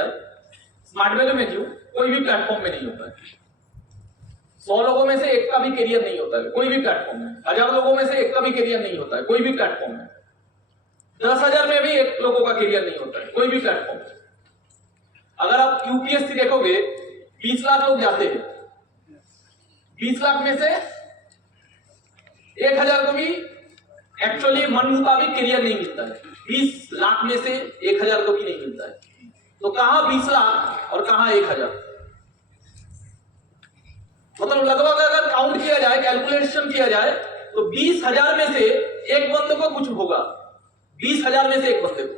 होता है, smart value में क्यों, कोई भी प्लेटफॉर्म में नहीं होता है। 100 लोगों में से एक का भी करियर नहीं होता है कोई भी प्लेटफॉर्म में, 1000 लोगों में से एक का भी करियर नहीं होता है कोई भी प्लेटफॉर्म में, 10,000 में भी एक लोगों का करियर नहीं होता है कोई भी प्लेटफॉर्म में। अगर आप यूपीएससी देखोगे 20 लाख लोग जाते हैं, 20 लाख में से 1000 को भी एक्चुअली मन मुताबिक करियर नहीं मिलता है, 20 लाख में से 1000 को भी नहीं मिलता है। तो कहां 20 लाख और कहां 1000, मतलब लगभग अगर काउंट किया जाए, कैलकुलेशन किया जाए तो 20,000 में से एक बंदे को कुछ होगा, 20,000 में से एक बंदे को।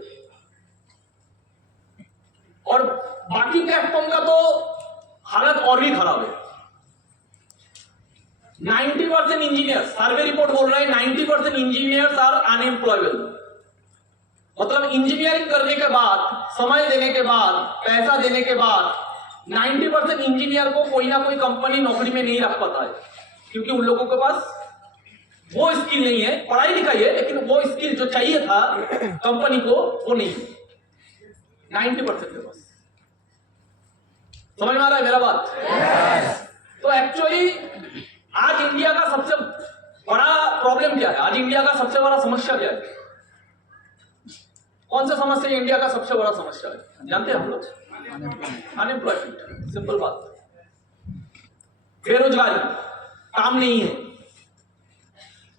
और बाकी प्लेटफॉर्म का तो हालत और भी खराब है। 90% इंजीनियर, सर्वे रिपोर्ट बोल रहा है 90% इंजीनियर्स आर अनएम्प्लॉयबल। मतलब इंजीनियरिंग करने के बाद, समय देने के बाद, पैसा देने के बाद 90% इंजीनियर को कोई ना कोई कंपनी नौकरी में नहीं रख पाता है, क्योंकि उन लोगों के पास वो स्किल नहीं है, पढ़ाई लिखाई है लेकिन वो स्किल जो चाहिए था कंपनी को वो नहीं है 90% के पास। समझ में आ रहा है मेरा बात? तो एक्चुअली आज इंडिया का सबसे बड़ा प्रॉब्लम क्या है, आज इंडिया का सबसे बड़ा समस्या क्या है? कौन सा समस्या इंडिया का सबसे बड़ा समस्या है जानते हैं हम लोग? अनएम्प्लॉयमेंट, सिंपल बात, बेरोजगारी, काम नहीं है।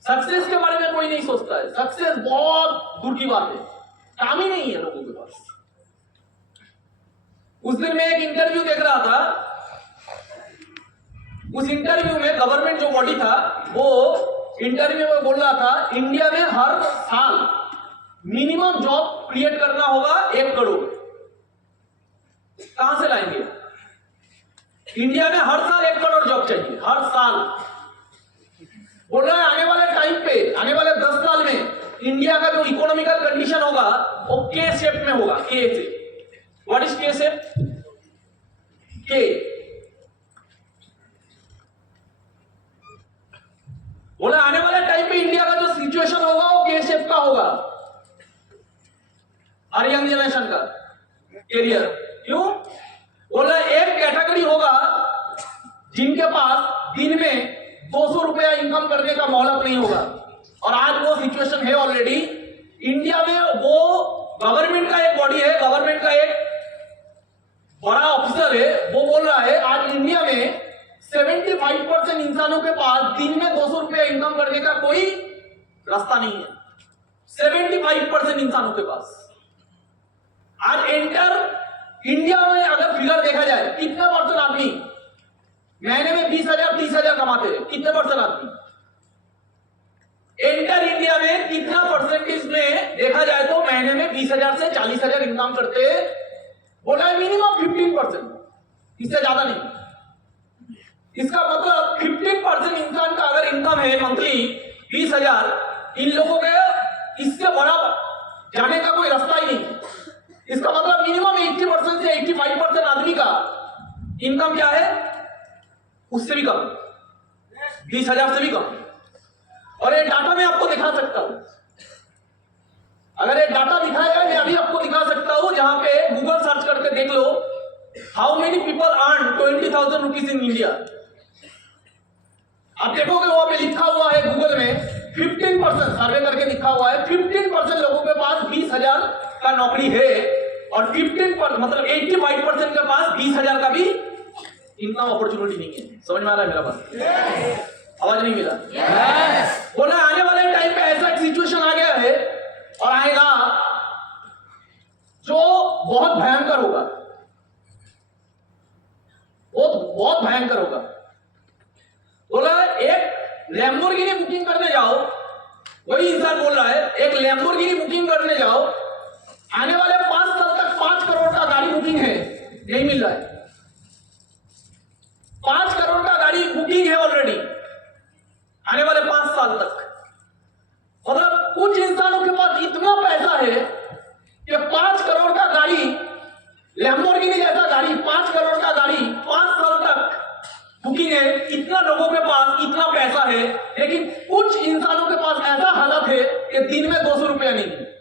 सक्सेस के बारे में कोई नहीं सोचता है, सक्सेस बहुत दूर की बात है, काम ही नहीं है लोगों के पास। उस दिन मैं एक इंटरव्यू देख रहा था, उस इंटरव्यू में गवर्नमेंट जो बॉडी था वो इंटरव्यू में बोल रहा था इंडिया में हर साल मिनिमम जॉब क्रिएट करना होगा 1 करोड़। कहां से लाएंगे? इंडिया में हर साल 1 करोड़ जॉब चाहिए, हर साल। बोल रहा है आने वाले टाइम पे, आने वाले 10 साल में इंडिया का जो इकोनॉमिकल कंडीशन होगा वो के शेप में होगा, के से। व्हाट इज के शेप? के बोला आने वाले टाइम पे इंडिया का जो सिचुएशन होगा वो के शेप का होगा, हर यंग जनरेशन का करियर। क्यों? बोला एक कैटेगरी होगा जिनके पास दिन में 200 रुपया इनकम करने का मोहलत नहीं होगा, और आज वो सिचुएशन है ऑलरेडी इंडिया में। वो गवर्नमेंट का एक बॉडी है, गवर्नमेंट का एक बड़ा ऑफिसर है, वो बोल रहा है आज इंडिया में 75% इंसानों के पास दिन में 200 रुपया इनकम करने का कोई रास्ता नहीं है। 75% इंसानों के पास आज एंटर इंडिया में अगर फिगर देखा जाए कितना परसेंट आदमी महीने में 20,000 30,000 कमाते हैं, कितने परसेंट आदमी एंटर इंडिया में कितना परसेंटेज में देखा जाए तो महीने में 20,000 से 40,000 इनकम करते हैं। बोला है मिनिमम 15%, इससे ज्यादा नहीं। इसका मतलब 15% इंसान का अगर इनकम है मंथली 20,000, इन लोगों के इससे बड़ा जाने का कोई रास्ता ही नहीं। इसका मतलब मिनिमम 80% से 85% आदमी का इनकम क्या है? उससे भी कम, 20,000 से भी कम। और ये डाटा मैं आपको दिखा सकता हूं, अगर ये डाटा दिखाया मैं अभी आपको दिखा सकता हूं, जहां पे गूगल सर्च करके देख लो how many people earn 20,000 rupees in India. आप देखोगे वहां पे लिखा हुआ है गूगल में 15%, सर्वे करके लिखा हुआ है 15% लोगों के पास 20,000 का नौकरी है, और 15% मतलब 85% के पास 20,000 का भी इनकम अपॉर्चुनिटी नहीं है। समझ में आ रहा है मेरा बात? आवाज नहीं मिला? बोला आने वाले टाइम पे ऐसा एक सिचुएशन आ गया है और आएगा जो बहुत भयंकर होगा, वो बहुत भयंकर होगा। बोला एक लैम्बोर्गिनी बुकिंग करने जाओ, वही इंसान बोल रहा है एक लैम्बोर्गिनी बुकिंग करने जाओ, आने वाले 5 साल तक 5 करोड़ का गाड़ी बुकिंग है, नहीं मिल रहा है। 5 करोड़ का गाड़ी बुकिंग है ऑलरेडी आने वाले 5 साल तक। मतलब कुछ इंसानों के पास इतना पैसा है कि 5 करोड़ का गाड़ी, लैम्बोर्गिनी जैसा गाड़ी, 5 करोड़ का गाड़ी 5 साल तक बुकिंग है। इतना लोगों के पास इतना पैसा है, लेकिन कुछ इंसानों के पास ऐसा हालत है कि दिन में 200 रुपया नहीं है।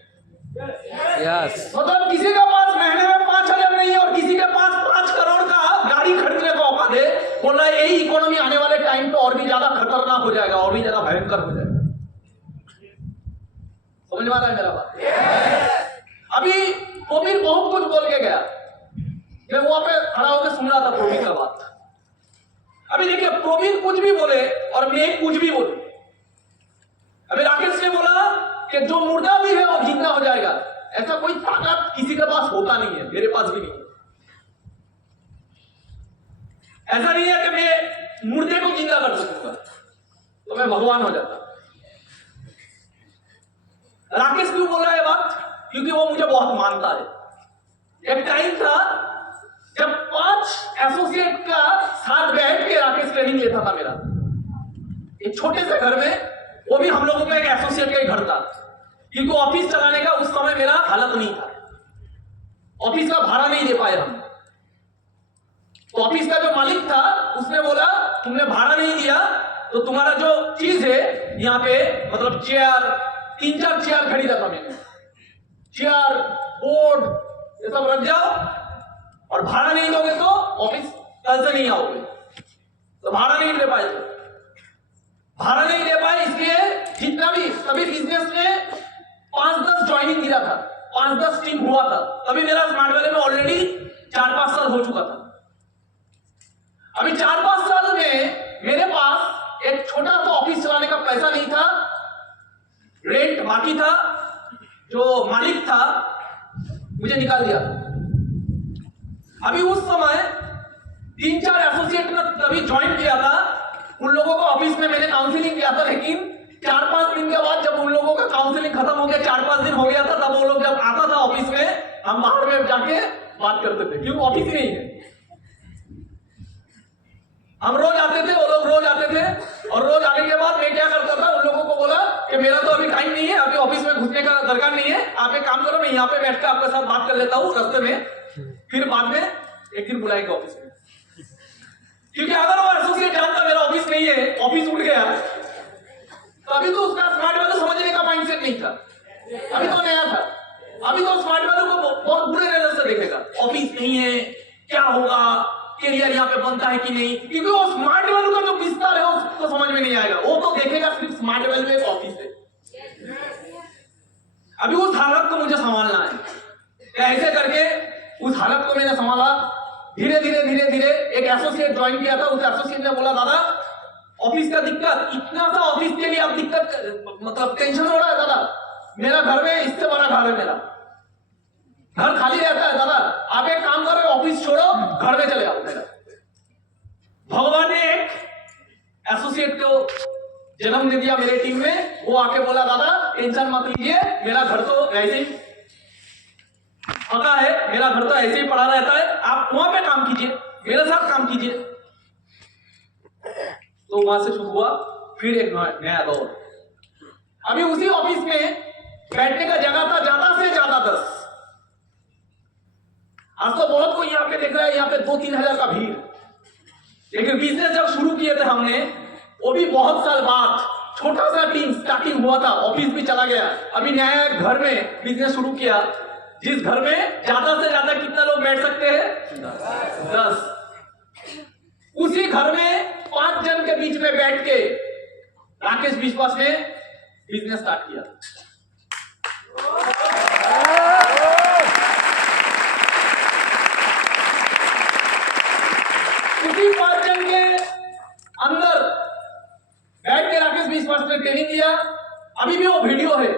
मतलब किसी के पास महीने में 5,000 नहीं है और बोल रहा है यही इकोनॉमी आने वाले टाइम पे और भी ज्यादा खतरनाक हो जाएगा, और भी ज्यादा भयंकर हो जाएगा। समझ में आ रहा है मेरा बात? अभी प्रोबीर बहुत कुछ बोल के गया, मैं वहां पे खड़ा होकर सुन रहा था प्रोबीर का बात। अभी देखिए प्रोबीर कुछ भी बोले और मैं कुछ भी बोलूं, अभी राकेश ने बोला कि जो मुर्दा भी है वो जिंदा हो जाएगा, ऐसा कोई ताकत किसी के पास होता नहीं है, मेरे पास भी नहीं है। ऐसा नहीं है कि मैं मुर्दे को जिंदा कर सकूंगा तो मैं भगवान हो जाता। राकेश क्यों बोल रहा है बात? क्योंकि वो मुझे बहुत मानता है। एक टाइम था जब 5 एसोसिएट का साथ बैठ के राकेश ट्रेनिंग लेता था मेरा, एक छोटे से घर में, वो भी हम लोगों का एक एसोसिएट का ही घर था, क्योंकि ऑफिस चलाने का उस समय मेरा हालत नहीं था, ऑफिस का भाड़ा नहीं दे पाए हम। तो ऑफिस का जो मालिक था उसने बोला तुमने भाड़ा नहीं दिया तो तुम्हारा जो चीज है यहाँ पे, मतलब चेयर, 3-4 चेयर खरीदा था मैंने, चेयर बोर्ड ये सब रख जाओ, और भाड़ा नहीं दोगे तो ऑफिस कल से नहीं आओगे। तो भाड़ा नहीं दे पाए, भाड़ा नहीं दे पाए, इसलिए जितना भी तभी बिजनेस में 5-10 ज्वाइनिंग गिरा था, 5-10 टीम हुआ था, तभी मेरा स्मार्ट वैली में ऑलरेडी 4-5 साल हो चुका था। अभी 4-5 साल में मेरे पास एक छोटा सा ऑफिस चलाने का पैसा नहीं था, रेंट बाकी था, जो मालिक था मुझे निकाल दिया। अभी उस समय 3-4 एसोसिएट ने तभी ज्वाइन किया था, उन लोगों को ऑफिस में मैंने काउंसलिंग किया था, लेकिन 4-5 दिन के बाद जब उन लोगों का काउंसलिंग खत्म हो गया, 4-5 दिन हो गया था, तब वो लोग जब आता था ऑफिस में, हम बाहर में जाके बात करते थे, क्यों ऑफिस ही नहीं है। हम रोज आते थे, वो लोग रोज आते थे, और रोज आने के बाद मैं क्या करता था, उन लोगों को बोला कि मेरा तो अभी टाइम नहीं है, अभी ऑफिस में घुसने का दरकार नहीं है, आप एक काम करो, मैं यहाँ पे बैठकर आपके साथ बात कर लेता हूँ रास्ते में, फिर बाद में एक दिन बुलाएंगे ऑफिस में। क्योंकि अगर वो एसोसिएट जानता मेरा ऑफिस नहीं है, ऑफिस उठ गया, तो अभी तो उसका स्मार्ट वैल्यू समझने का माइंडसेट नहीं था, अभी तो नया था, अभी तो स्मार्ट वैल्यू को बहुत बुरे नजर से देखेगा, ऑफिस नहीं है क्या होगा, कैरियर यहाँ पे बनता है कि नहीं, क्योंकि वो स्मार्ट वैल्यू का जो विस्तार है उसको समझ में नहीं आएगा, वो तो देखेगा सिर्फ स्मार्ट वैल्यू एक ऑफिस है। अभी उस हालत को मुझे संभालना है, ऐसे करके उस हालत को मैंने संभाला। धीरे धीरे एक एसोसिएट ज्वाइन किया था, उस एसोसिएट ने बोला दादा ऑफिस का दिक्कत, इतना सा ऑफिस के लिए अब दिक्कत, मतलब टेंशन हो रहा है दादा, मेरा घर में इससे बड़ा घर है, मेरा घर खाली रहता है दादा, आप एक काम करो ऑफिस छोड़ो घर में चले आओ। मेरा भगवान ने एक एसोसिएट को जन्म दे दिया मेरे टीम में, वो आके बोला दादा टेंशन मत लीजिए, मेरा घर तो ऐसे ही पका है, मेरा घर तो ऐसे ही पड़ा रहता है, आप वहां पे काम कीजिए, मेरे साथ काम कीजिए। तो वहां से शुरू हुआ फिर एक नया दौर। अभी उसी ऑफिस में बैठने का जगह था ज्यादा से ज्यादा 10, आज तो बहुत कोई यहाँ पे देख रहा है, यहाँ पे 2-3 हजार का भीड़, लेकिन बिजनेस जब शुरू किए थे हमने, वो भी बहुत साल बाद, छोटा सा टीम स्टार्टिंग हुआ था, ऑफिस भी चला गया, अभी नया घर में बिजनेस शुरू किया, जिस घर में ज्यादा से ज्यादा कितना लोग बैठ सकते हैं, 10। उसी घर में 5 जन के बीच में बैठ के राकेश विश्वास ने बिजनेस स्टार्ट किया। उसी 5 जन के अंदर बैठ के राकेश विश्वास ने ट्रेनिंग लिया। अभी भी वो वीडियो है,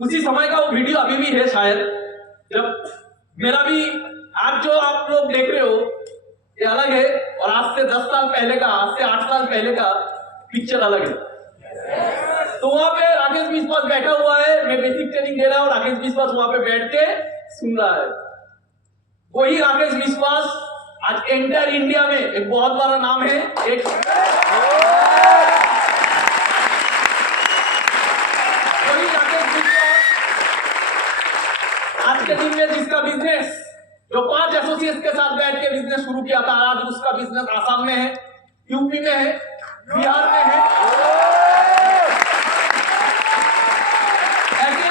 उसी समय का वो वीडियो अभी भी है शायद, जब मेरा भी आज जो आप लोग देख रहे हो ये अलग है, और आज से 10 साल पहले का, आज से 8 साल पहले का पिक्चर अलग है। तो वहां पे राकेश विश्वास बैठा हुआ है, मैं बेसिक ट्रेनिंग दे रहा हूँ, राकेश विश्वास वहां पे बैठ के सुन रहा है। वही राकेश विश्वास आज एंटायर इंडिया में एक बहुत बड़ा नाम है, एक वही राकेश विश्वास आज के दिन में जिसका बिजनेस, जो 5 एसोसिएट्स के साथ बैठ के बिजनेस शुरू किया था, आज उसका बिजनेस आसाम में है, यूपी में है, बिहार में है, ऐसे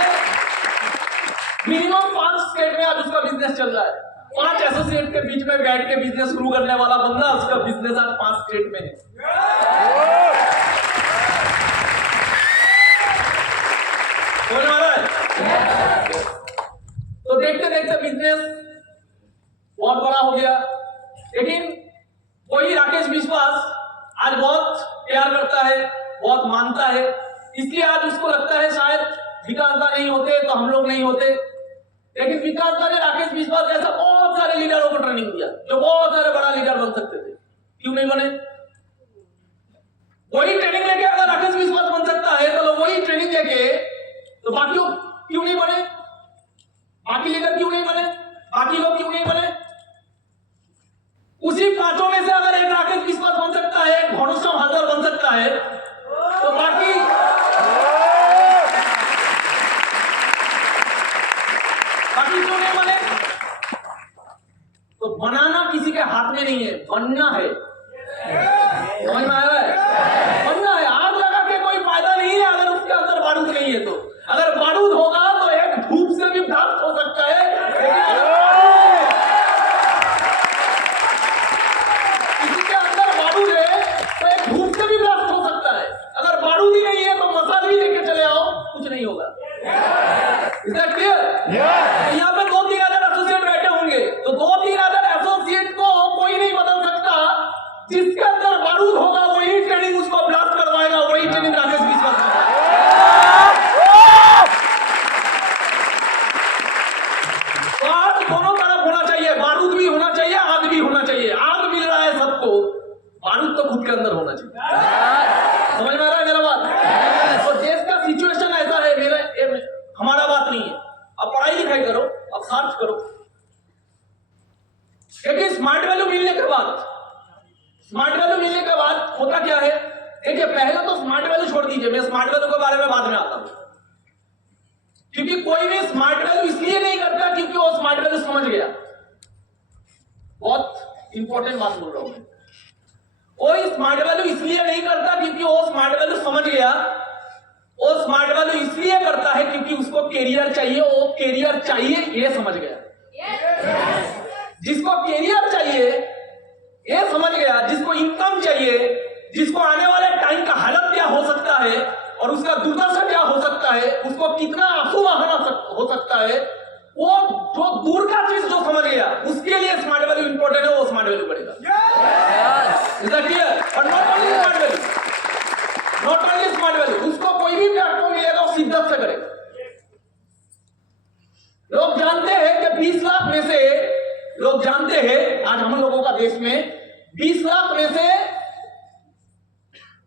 मिनिमम 5 स्टेट में आज उसका बिजनेस चल रहा है। 5 एसोसिएट के बीच में बैठ के बिजनेस शुरू करने वाला बंदा, उसका बिजनेस आज 5 स्टेट में है। समझ में आ रहा है? तो देखते देखते बिजनेस बहुत बड़ा हो गया, लेकिन वही राकेश विश्वास आज बहुत प्यार करता है, बहुत मानता है, इसलिए आज उसको लगता है शायद विकास दा नहीं होते तो हम लोग नहीं होते। लेकिन विकास दा ने राकेश विश्वास जैसा बहुत सारे लीडरों को ट्रेनिंग दिया जो बहुत सारे बड़ा लीडर बन सकते थे, क्यों नहीं बने? वही ट्रेनिंग लेके अगर राकेश विश्वास बन सकता है तो लोग वही ट्रेनिंग लेके तो बाकी लोग क्यों नहीं बने? बाकी लीडर क्यों नहीं बने? बाकी लोग क्यों नहीं बने? उसी 5 में से अगर एक राकेश विश्वास बन सकता है, एक घनश्याम हालदार बन सकता है, तो बाकी क्यों नहीं बने? तो बनाना किसी के हाथ में नहीं है, बनना है। समझ में आया है? बनना है। आग लगा के कोई फायदा नहीं है अगर उसके अंदर बारूद नहीं है। तो अगर बारूद होगा तो एक धूप से भी ब्लास्ट हो सकता है, किसी के अंदर बारूद है तो एक धूप से भी ब्लास्ट हो सकता है। अगर बारूद ही नहीं है तो मसाल भी लेके चले आओ, कुछ नहीं होगा। Is that clear? यहाँ पे 2-3 हजार एसोसिएट बैठे होंगे, तो 2-3 हजार एसोसिएट को कोई नहीं बदल सकता। जिसके अंदर बारूद होगा वही ट्रेनिंग उसको ब्लास्ट करवाएगा, वही ट्रेनिंग राकेश विश्वास करवाएगा। तो आग दोनों तरफ होना चाहिए, बारूद भी होना चाहिए, आग भी होना चाहिए। आग मिल रहा है सबको, बारूद तो खुद के अंदर होना चाहिए। समझ में आ रहा है मेरा बात? तो देश का सिचुएशन ऐसा है, हमारा बात नहीं है। अब पढ़ाई लिखाई करो, अब सर्च करो। देखिए स्मार्ट वैल्यू मिलने के बाद होता क्या है? देखिए पहले तो स्मार्ट वैल्यू छोड़ दीजिए, मैं स्मार्ट वैल्यू के बारे में बाद में आता हूं। क्योंकि कोई भी स्मार्ट वैल्यू इसलिए नहीं करता क्योंकि वो स्मार्ट वैल्यू समझ गया। बहुत इंपॉर्टेंट बात बोल रहा हूं मैं। कोई स्मार्ट वैल्यू इसलिए नहीं करता क्योंकि वो स्मार्ट वैल्यू समझ गया। वो स्मार्ट वैल्यू इसलिए करता है क्योंकि उसको कैरियर चाहिए, वो कैरियर चाहिए ये समझ गया। जिसको कैरियर चाहिए ये समझ गया, जिसको इनकम चाहिए, जिसको आने वाले टाइम का हालत क्या हो सकता है और उसका दुर्दशा क्या हो सकता है, उसको कितना आंसू बहाना हो सकता है, वो जो दूर का चीज जो समझ गया उसके लिए स्मार्ट वैल्यू इंपॉर्टेंट है, वो स्मार्ट वैल्यू बढ़ेगा। Is that clear? और not only smart value, not only smart value, उसको कोई भी प्लेटफॉर्म मिलेगा वो शिद्दत से करेगा। लोग जानते हैं कि 20 लाख में से, लोग जानते हैं आज हम लोगों का देश में 20 लाख में से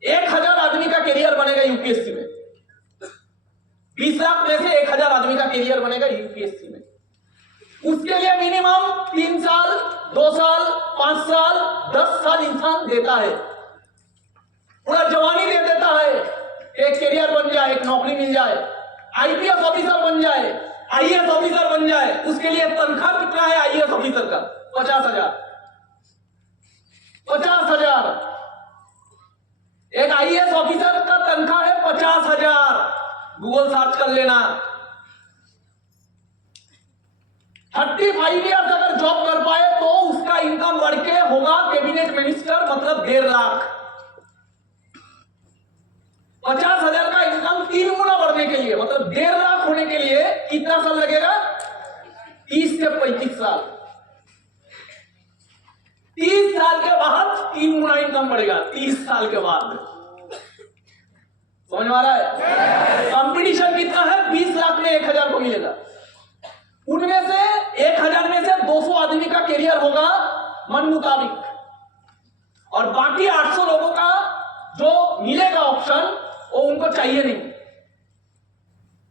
1000 आदमी का कैरियर बनेगा यूपीएससी में। 20 लाख में से 1000 आदमी का कैरियर बनेगा यूपीएससी में। उसके लिए मिनिमम 3 साल, 2 साल, 5 साल, 10 साल इंसान देता है, पूरा जवानी दे देता है। एक कैरियर बन जाए, एक नौकरी मिल जाए, आईपीएस ऑफिसर बन जाए, आईएएस ऑफिसर बन जाए। उसके लिए तनख्वाह कितना है आईएएस ऑफिसर का? 50,000। 50,000 एक आईएएस ऑफिसर का तनख्वाह है 50,000। गूगल सर्च कर लेना। 35 ईयर्स अगर जॉब कर पाए तो उसका इनकम बढ़ के होगा कैबिनेट मिनिस्टर, मतलब 1.5 लाख। 50,000 का इनकम 3 गुना बढ़ने के लिए, मतलब 1.5 लाख होने के लिए कितना साल लगेगा? 30 से 35 साल। 30 साल के बाद 3 गुना इनकम बढ़ेगा। 30 साल के बाद। समझ में आ रहा है? कंपटीशन कितना है? 20 लाख में 1000 को मिलेगा। उनमें से 1000 में से 200 आदमी का कैरियर होगा मन मुताबिक, और बाकी 800 लोगों का जो मिलेगा ऑप्शन वो उनको चाहिए नहीं,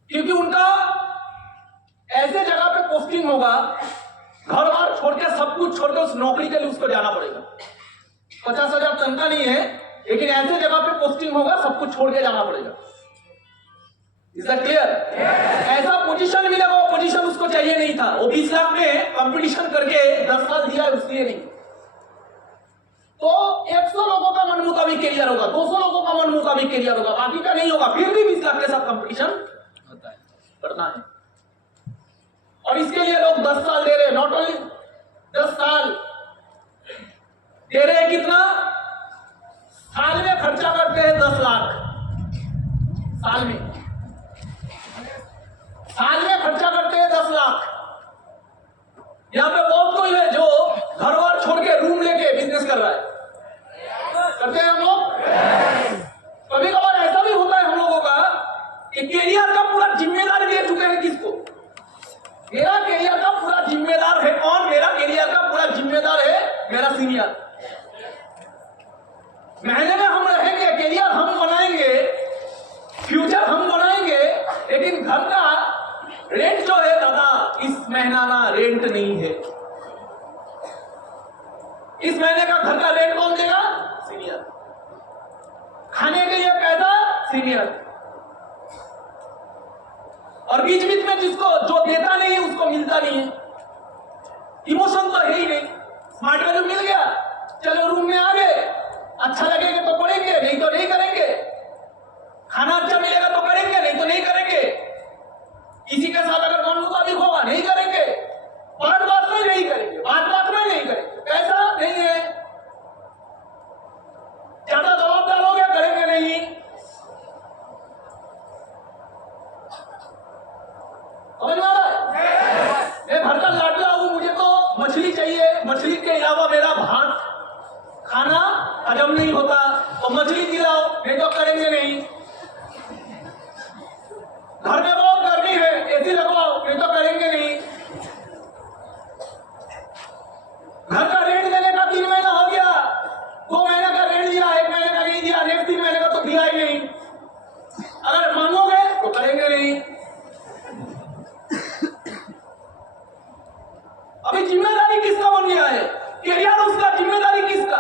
क्योंकि उनका ऐसे जगह पे पोस्टिंग होगा, घर बार छोड़ के, सब कुछ छोड़ के उस नौकरी के लिए उसको जाना पड़ेगा। 50,000 तनख्वाह नहीं है, लेकिन ऐसे जगह पे पोस्टिंग होगा, सब कुछ छोड़ के जाना पड़ेगा। Is that clear? ऐसा पोजीशन मिलेगा, वो पोजीशन उसको चाहिए नहीं था। वो 20 लाख में कंपटीशन करके 10 साल दिया उसलिए नहीं। तो 100 लोगों का मन मुताबिक कैरियर होगा, 200 लोगों का मन मुताबिक कैरियर होगा, बाकी का नहीं होगा। फिर भी 20 लाख के साथ कंपटीशन होता है, करना है। और इसके लिए लोग 10 साल दे रहे हैं। नॉट ओनली 10 साल दे रहे कितना? साल में खर्चा करते हैं 10 लाख। साल में खर्चा करते हैं 10 लाख। यहां पे बहुत कोई है जो घर बार छोड़ के रूम लेके बिजनेस कर रहा है। करते हैं हम लोग। कभी कभार ऐसा भी होता है हम लोगों का कि कैरियर का पूरा जिम्मेदारी दे चुके हैं किसको? मेरा कैरियर का पूरा जिम्मेदार है कौन? मेरा कैरियर का पूरा जिम्मेदार है मेरा सीनियर। महीने में हम रहेंगे, कैरियर हम बनाएंगे, फ्यूचर हम बनाएंगे, लेकिन घर का रेंट जो है दादा इस महीना रेंट नहीं है। इस महीने का घर का रेंट कौन देगा? सीनियर। खाने के लिए पैसा सीनियर। और बीच बीच में जिसको जो देता नहीं है उसको मिलता नहीं है। इमोशन तो है ही नहीं। स्मार्ट वैल्यू मिल गया, चलो रूम में आ गए, अच्छा लगेगा तो पढ़ेंगे, नहीं तो नहीं करेंगे। खाना अच्छा मिलेगा तो करेंगे, नहीं तो नहीं करेंगे। किसी के साथ अगर मन मुताबिक होगा नहीं करेंगे, बात में नहीं करेंगे, बात में नहीं करेंगे। पैसा नहीं है, ज्यादा दबाव डालोगे करेंगे नहीं। समझ में आ रहा है? मैं घर का लाडला हूं, मुझे तो मछली चाहिए, मछली के अलावा मेरा भात खाना हजम नहीं होता, तो मछली खिलाओ, नहीं तो करेंगे नहीं। घर में बहुत गर्मी है, एसी लगवाओ, नहीं तो करेंगे नहीं। घर का रेंट देने का 3 महीना हो गया, 2 महीने का रेंट दिया, 1 महीने का नहीं दिया, नेक्स्ट 3 महीने का तो दिया ही नहीं। अगर मांगोगे तो करेंगे नहीं। अभी जिम्मेदारी किसका बन गया है? कैरियर उसका, जिम्मेदारी किसका?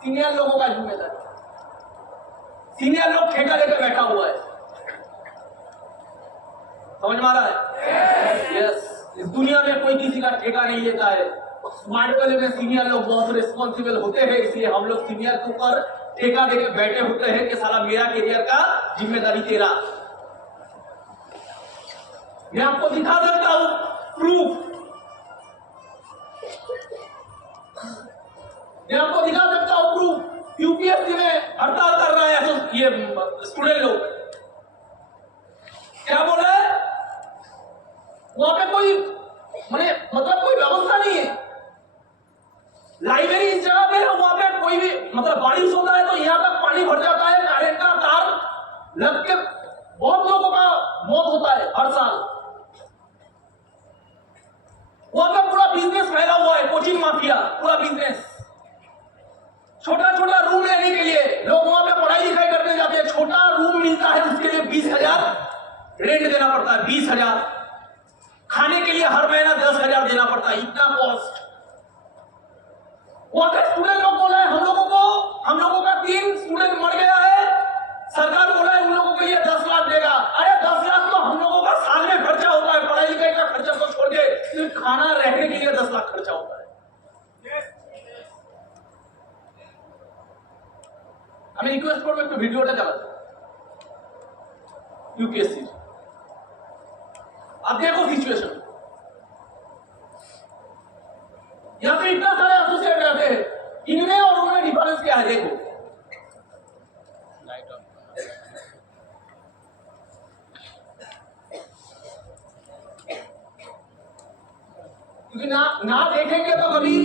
सीनियर लोगों का जिम्मेदारी। सीनियर लोग ठेका लेकर बैठा हुआ है। समझ में आ रहा है? यस। इस दुनिया में कोई किसी का ठेका नहीं लेता है। स्मार्ट वैल्यू में सीनियर लोग बहुत रिस्पॉन्सिबल होते हैं, इसलिए हम लोग सीनियर के ऊपर ठेका देकर बैठे होते हैं कि साला मेरा कैरियर का जिम्मेदारी तेरा। मैं आपको दिखा सकता हूं प्रूफ। मैं आपको दिखा सकता हूं प्रूफ। यूपीएससी में हड़ताल कर रहा है ये स्टूडेंट लोग। क्या बोल रहा है? वहां पे कोई मतलब कोई व्यवस्था नहीं है। लाइब्रेरी इस जगह पे है, वहां पे कोई भी मतलब बारिश होता है तो यहां तक पानी भर जाता है, करंट का तार लग के बहुत लोगों का मौत होता है हर साल। वहां पे पूरा बिजनेस फैला हुआ है, कोचिंग माफिया, पूरा बिजनेस। छोटा छोटा रूम लेने के लिए लोग वहां पे पढ़ाई लिखाई करने जाते हैं। छोटा रूम मिलता है उसके लिए 20,000 रेंट देना पड़ता है। 20,000 खाने के लिए हर महीना 10,000 देना पड़ता है। इतना कॉस्ट। वहां का स्टूडेंट लोग बोला है हम लोगों का 3 स्टूडेंट मर गया है, सरकार बोला है उन लोगों के लिए 10 लाख देगा। अरे 10 लाख तो हम लोगों का साल में खर्चा होता है, पढ़ाई लिखाई का खर्चा तो छोड़ के सिर्फ खाना रहने के लिए 10 लाख खर्चा होता है। আমি রিকোয়েস্ট করবো একটু ভিডিওটা চালাতে। यूपीएससी अब देखो सिचुएशन। यहां पे इतना सारे एसोसिएट रहते हैं, इनमें और उनमें डिफरेंस क्या है देखो। क्योंकि ना देखेंगे तो कभी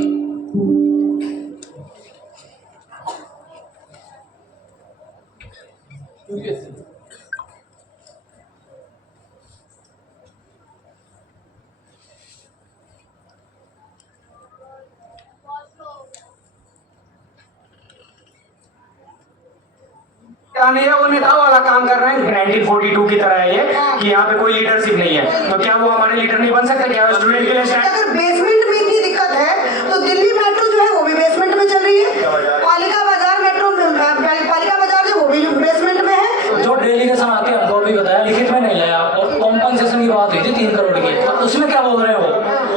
नहीं है, वो नेता वाला काम कर रहे हैं। 1942 की तरह है ये कि यहाँ पे कोई लीडरशिप नहीं है, तो क्या वो हमारे लीडर नहीं बन सकते? क्या स्टूडेंट के लिए अगर बेसमेंट में इतनी दिक्कत है तो दिल्ली मेट्रो जो है वो भी बेसमेंट में चल रही है। पालिका बाजार मेट्रो पालिका बाजार जो वो भी बेसमेंट में है। जो डेलीगेशन आके हमको भी बताया, लिखित में नहीं लाया, और कॉम्पनसेशन की बात हुई थी 3 करोड़ की, तो उसमें क्या बोल रहे हो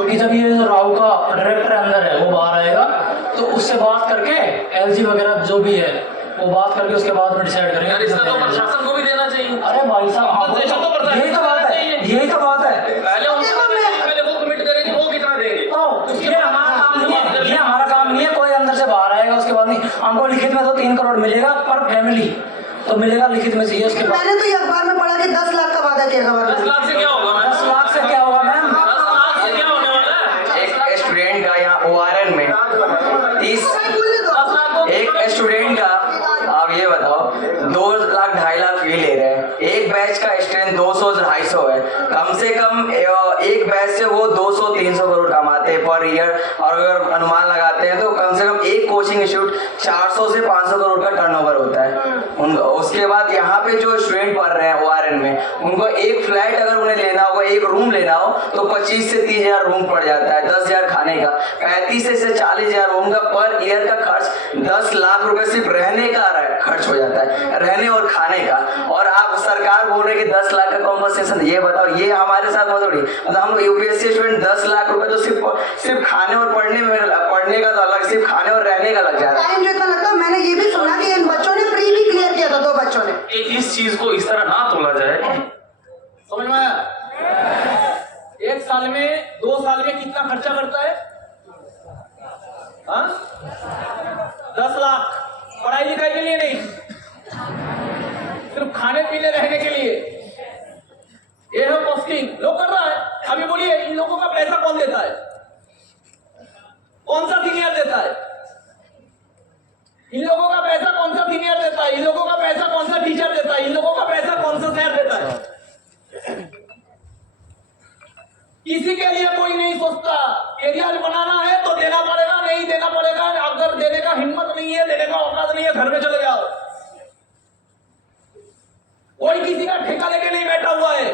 कि जब ये राव का डायरेक्टर अंदर है वो बाहर आएगा तो उससे बात करके एलजी वगैरह जो भी है वो बात करके उसके बाद में डिसाइड करेंगे। प्रशासन को भी देना चाहिए। अरे भाई साहब, यही तो बात है, यही तो बात है। पहले ली तो मिलेगा लिखित में चाहिए उसके बाद। मैंने तो ये अखबार में पढ़ा कि 10 लाख का वादा किया 10 गवर्नमेंट। लाख से क्या होगा? 10 लाख से क्या होगा मैम? 10 लाख से क्या होने वाला है? एक स्टूडेंट का यहाँ ORN में 30 10 लाख को एक स्टूडेंट का, आप ये बताओ, 2 लाख 2.5 लाख फी ले रहे हैं। एक बैच का स्ट्रेंथ 200-250 है, कम से कम एक बैच से वो 200-300 करोड़ कमाते हैं पर ईयर। और अगर अनुमान लगाते हैं तो कम से कम एक कोचिंग इंस्टीट्यूट 400 से 500 करोड़ का टर्नओवर होता है। उसके बाद यहाँ पे जो स्टूडेंट पढ़ रहे हैं ORN में, उनको एक फ्लैट अगर उन्हें लेना होगा, एक रूम लेना हो तो 25 से 30 हजार रूम पड़ जाता है, 10,000 खाने का, 35 से 40 हजार रूम का पर ईयर का खर्च 10 लाख रुपए सिर्फ रहने का खर्च हो जाता है, रहने और खाने का। और आप सरकार बोल रहे कि 10 लाख का कॉम्पनसेशन, ये बताओ ये हमारे साथ बहुत बड़ी, मतलब हम UPSC स्टूडेंट 10 लाख रुपए तो सिर्फ खाने और पढ़ने का तो अलग, सिर्फ खाने और रहने का लग जाता है। टाइम जितना लगता है। मैंने ये भी सुना कि इन बच्चों ने प्री भी क्लियर किया था, 2 बच्चों ने। इस चीज को इस तरह ना तोला जाए, समझ में आया? 1 साल में 2 साल में कितना खर्चा करता है? हाँ? 10 लाख पढ़ाई लिखाई के लिए नहीं, सिर्फ खाने पीने रहने के लिए। ये है कॉस्टिंग, लोग कर रहा है। अभी बोलिए इन लोगों का पैसा कौन देता है? कौन सा सीनियर देता है? इन लोगों का पैसा कौन सा सीनियर देता है? इन लोगों का पैसा कौन सा टीचर देता है? इन लोगों का पैसा कौन सा सर देता है? किसी के लिए कोई नहीं सोचता। एरियल बनाना है तो देना पड़ेगा, नहीं देना पड़ेगा, अगर देने का हिम्मत नहीं है, देने का औकात नहीं है, घर में चले जाओ। कोई किसी का ठेका लेके नहीं बैठा हुआ है।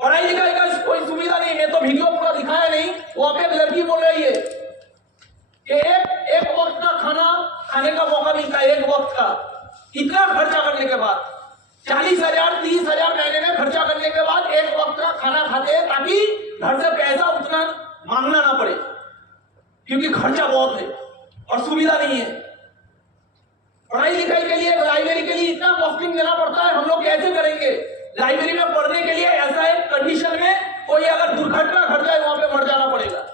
पढ़ाई लिखाई का कोई सुविधा नहीं। मैं तो वीडियो पूरा दिखाया नहीं, वहां पे एक लड़की बोल रही है कि एक वक्त का खाना खाने का मौका मिलता है, एक वक्त का। इतना खर्चा करने के बाद 40,000 30,000 महीने में खर्चा करने के बाद एक वक्त का खाना खाते हैं ताकि घर से पैसा उतना मांगना ना पड़े, क्योंकि खर्चा बहुत है और सुविधा नहीं है। पढ़ाई लिखाई के लिए लाइब्रेरी के लिए इतना कॉस्टिंग देना पड़ता है, हम लोग कैसे करेंगे? लाइब्रेरी में पढ़ने के लिए ऐसा एक कंडीशन में कोई अगर दुर्घटना घट जाए वहां पे मर जाना पड़ेगा।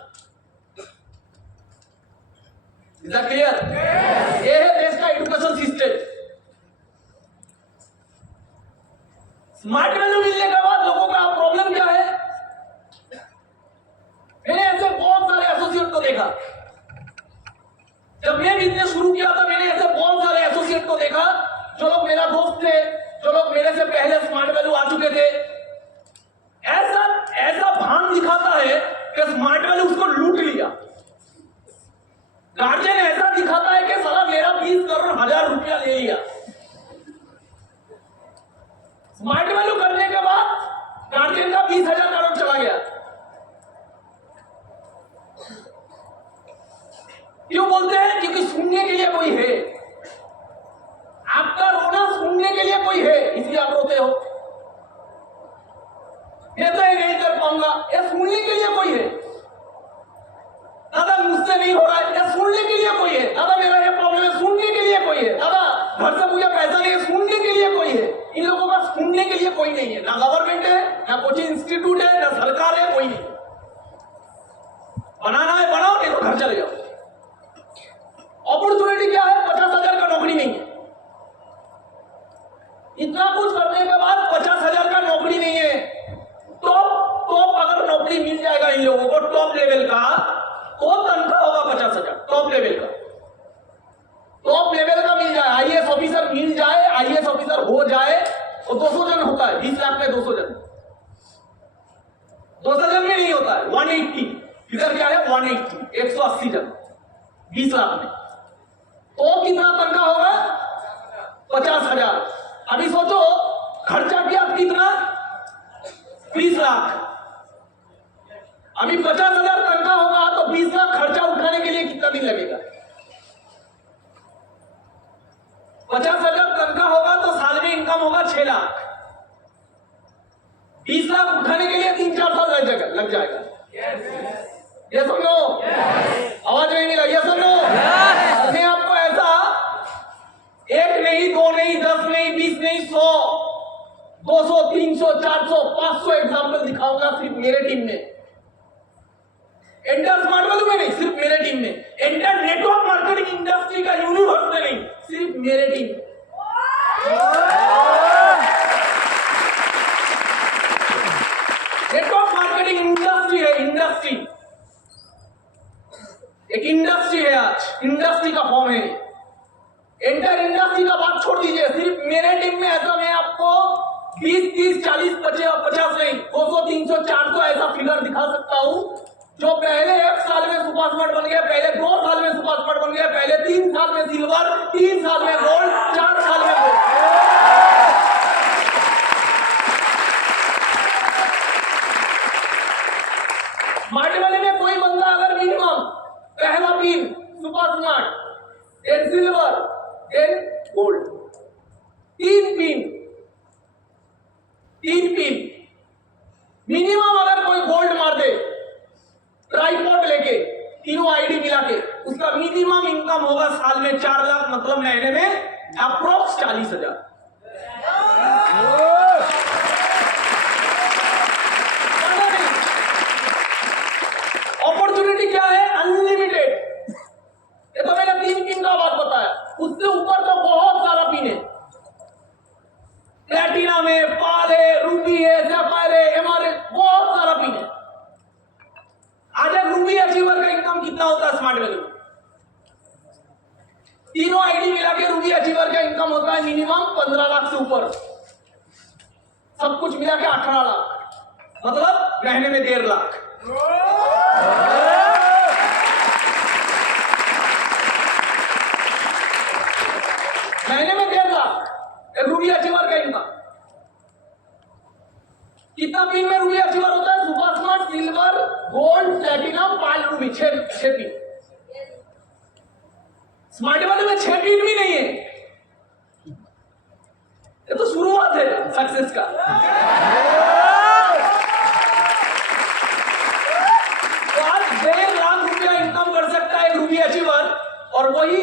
Is that clear? ये है देश का एजुकेशन सिस्टम। स्मार्ट वैल्यू मिलने के बाद लोगों का प्रॉब्लम क्या है? मैंने ऐसे बहुत सारे एसोसिएट को देखा। जब मैं बिजनेस शुरू किया था मैंने ऐसे बहुत सारे एसोसिएट को देखा, जो लोग मेरा दोस्त थे, जो लोग मेरे से पहले स्मार्ट वैल्यू आ चुके थे। ऐसा भान दिखाता है कि स्मार्ट वैल्यू उसको लूट लिया। गार्जियन ऐसा दिखाता है कि साला मेरा 20 करोड़ 1,000 रुपया ले लिया। स्मार्ट वैल्यू करने के बाद गार्जियन का 20,000 करोड़ चला गया। क्यों बोलते हैं? क्योंकि सुनने के लिए कोई है, आपका रोना सुनने के लिए कोई है, इसलिए आप रोते हो। मैं तो ये नहीं कर पाऊंगा, ये सुनने के लिए कोई है। दादा मुझसे नहीं हो रहा है, ये सुनने के लिए कोई है। दादा मेरा ये प्रॉब्लम है, सुनने के लिए कोई है। दादा घर से मुझे पैसा नहीं है, सुनने के लिए कोई है। इन लोगों का सुनने के लिए कोई नहीं है। ना गवर्नमेंट है, ना कोचिंग इंस्टीट्यूट है, ना सरकार है, कोई नहीं। बनाना है बनाओ, नहीं तो घर चले जाओ। अपॉर्चुनिटी क्या है? 50,000 का नौकरी नहीं है। इतना कुछ करने के बाद 50,000 का नौकरी नहीं है। टॉप अगर नौकरी मिल जाएगा इन लोगों को, टॉप लेवल का, तो तनख्वाह होगा 50,000। टॉप लेवल का, टॉप लेवल का मिल जाए, IAS ऑफिसर मिल जाए, IAS ऑफिसर हो जाए, वो 200 जन होता है। 20 लाख में 200 जन, 200 जन में नहीं होता है। 180 फिगर क्या है? 180 180 जन 20 लाख में। तो कितना तनख्वाह होगा? 50,000। अभी सोचो खर्चा किया कितना? 20 लाख। अभी 50,000 तनख्वाह होगा तो 20 लाख खर्चा उठाने के लिए कितना दिन लगेगा? 50,000 तनख्वाह होगा तो साल में इनकम होगा 6 लाख। 20 लाख उठाने के लिए 3-4 साल लग जाएगा। ये सुनो, आवाज नहीं मिला। ये सुनो, अपने आपको ऐसा 1 नहीं 2 नहीं 10 नहीं 20 नहीं 100 200 300 400 500 एग्जाम्पल दिखाऊंगा सिर्फ मेरे टीम में। एंटायर स्मार्ट वैल्यू में नहीं, सिर्फ मेरे टीम में। एंटायर नेटवर्क मार्केटिंग इंडस्ट्री का यूनिवर्स में नहीं, सिर्फ मेरे टीम में। नेटवर्क मार्केटिंग इंडस्ट्री है, इंडस्ट्री एक इंडस्ट्री है, आज इंडस्ट्री का फॉर्म है। एंटायर इंडस्ट्री का बात छोड़ दीजिए, सिर्फ मेरे टीम में ऐसा मैं आपको 20, 30, 40, 50 नहीं, 200, 300, 400 ऐसा फिगर दिखा सकता हूं जो पहले 1 साल में सुपर स्मार्ट बन गया, पहले 2 साल में सुपर स्मार्ट बन गया, पहले 3 साल में सिल्वर, 3 साल में गोल्ड, 4 साल में गोल्ड। स्मार्ट वाले में कोई बंदा अगर मिनिमम पहला pin super smart, then silver, then gold, 3 pin minimum अगर कोई गोल्ड मार दे ट्राइपॉड लेके, तीनों आईडी मिला के, उसका मिनिमम इनकम होगा साल में 4 लाख, मतलब महीने में अप्रोक्स 40,000। अपॉर्चुनिटी क्या है? अनलिमिटेड। ये तो मैंने 3 पिन का बात बताया, उससे ऊपर तो बहुत सारा पिन है। प्लैटिनम है, पाल है, रूबी है, सैफायर है, एमआर है, बहुत सारा पिन है। आज रूबी अचीवर का इनकम कितना होता है स्मार्ट वैल्यू? तीनों आईडी मिला के रूबी अचीवर का इनकम होता है मिनिमम 15 लाख से ऊपर, सब कुछ मिला के 18 लाख, मतलब महीने में 1.5 लाख। महीने में 1.5 लाख रूबी अचीवर का इनकम। कितना पिन में रूबी अचीवर होता है? Super smart, silver, gold, platinum, pearl, ruby, 6 pin. Smart वाले में 6 पिन भी नहीं है। ये तो शुरुआत है सक्सेस का। तो आज 1.5 लाख रुपया इनकम कर सकता है रूबी अचीवर, और वही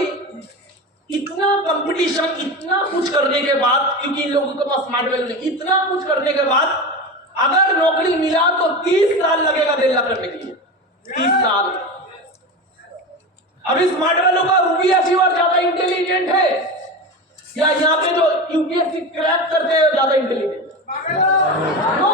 इतना कंपटीशन, इतना कुछ करने के बाद, क्योंकि इन लोगों के पास स्मार्ट वैल्यू नहीं, इतना कुछ करने के बाद अगर नौकरी मिला तो 30 साल लगेगा 1.5 लाख करने के लिए, 30 साल। अभी स्मार्ट वैल्यू का रूबी अचीवर ज्यादा इंटेलिजेंट है या यहाँ पे जो यूपीएससी क्रैक करते हैं ज्यादा इंटेलिजेंट? नो,